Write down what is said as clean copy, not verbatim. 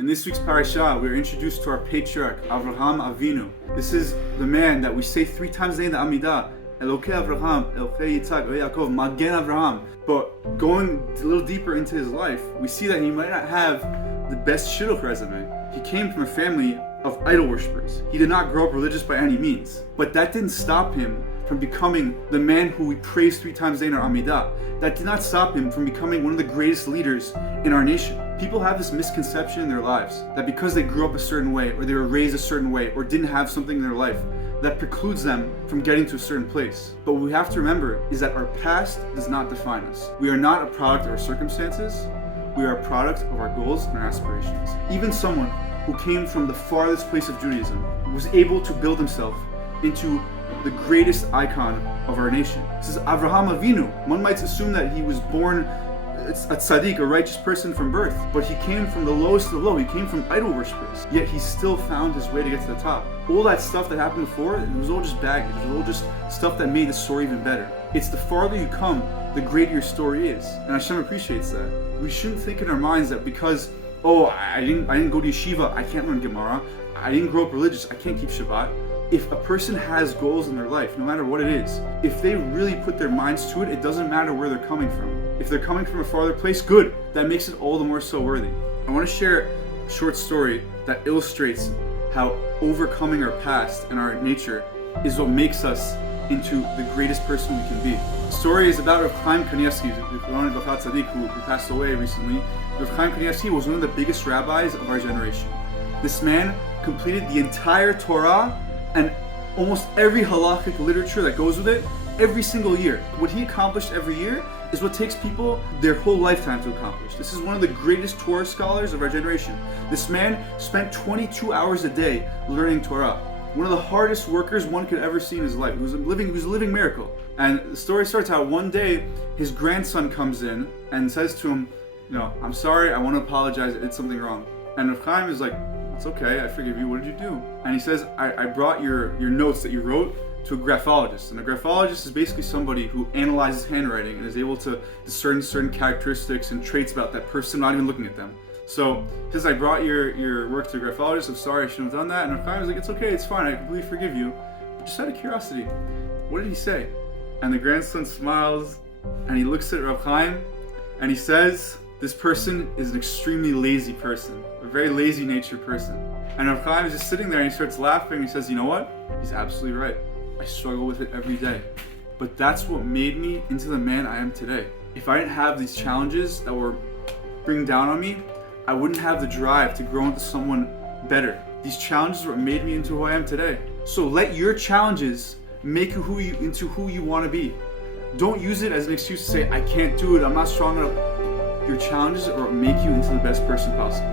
In this week's parasha, we are introduced to our patriarch, Avraham Avinu. This is the man that we say 3 times a day in the Amidah, Elokei Avraham, Elokei Yitzhak, Elokei Yaakov, Magen Avraham. But going a little deeper into his life, we see that he might not have the best shidduch resume. He came from a family of idol worshippers. He did not grow up religious by any means. But that didn't stop him from becoming the man who we praise 3 times a day in our Amidah. That did not stop him from becoming one of the greatest leaders in our nation. People have this misconception in their lives that because they grew up a certain way, or they were raised a certain way, or didn't have something in their life, that precludes them from getting to a certain place. But what we have to remember is that our past does not define us. We are not a product of our circumstances. We are a product of our goals and our aspirations. Even someone who came from the farthest place of Judaism was able to build himself into the greatest icon of our nation. This is Avraham Avinu. One might assume that he was born a tzaddik, a righteous person from birth, but he came from the lowest of the low. He came from idol worshippers, yet he still found his way to get to the top. All that stuff that happened before, it was all just baggage. It was all just stuff that made the story even better. It's the farther you come, the greater your story is, and Hashem appreciates that. We shouldn't think in our minds that because, I didn't go to yeshiva, I can't learn Gemara. I didn't grow up religious, I can't keep Shabbat. If a person has goals in their life, no matter what it is, if they really put their minds to it, it doesn't matter where they're coming from. If they're coming from a farther place, good. That makes it all the more so worthy. I want to share a short story that illustrates how overcoming our past and our nature is what makes us into the greatest person we can be. The story is about Rav Chaim Kanievsky, who passed away recently. Rav Chaim Kanievsky was one of the biggest rabbis of our generation. This man completed the entire Torah and almost every halachic literature that goes with it every single year. What he accomplished every year is what takes people their whole lifetime to accomplish. This is one of the greatest Torah scholars of our generation. This man spent 22 hours a day learning Torah. One of the hardest workers one could ever see in his life. He was a living miracle. And the story starts how one day his grandson comes in and says to him, I'm sorry, I want to apologize, I did something wrong. And Rav Chaim is like, it's okay, I forgive you, what did you do? And he says, I brought your notes that you wrote to a graphologist. And a graphologist is basically somebody who analyzes handwriting and is able to discern certain characteristics and traits about that person, not even looking at them. So he says, I brought your work to a graphologist, I'm sorry, I shouldn't have done that. And Rav Chaim is like, it's okay, it's fine, I completely forgive you. But just out of curiosity, what did he say? And the grandson smiles and he looks at Rav Chaim and he says, this person is an extremely lazy person, a very lazy natured person. And Rav Chaim is just sitting there and he starts laughing and he says, you know what? He's absolutely right. I struggle with it every day. But that's what made me into the man I am today. If I didn't have these challenges that were bringing down on me, I wouldn't have the drive to grow into someone better. These challenges are what made me into who I am today. So let your challenges make you into who you want to be. Don't use it as an excuse to say, I can't do it, I'm not strong enough. Your challenges are what make you into the best person possible.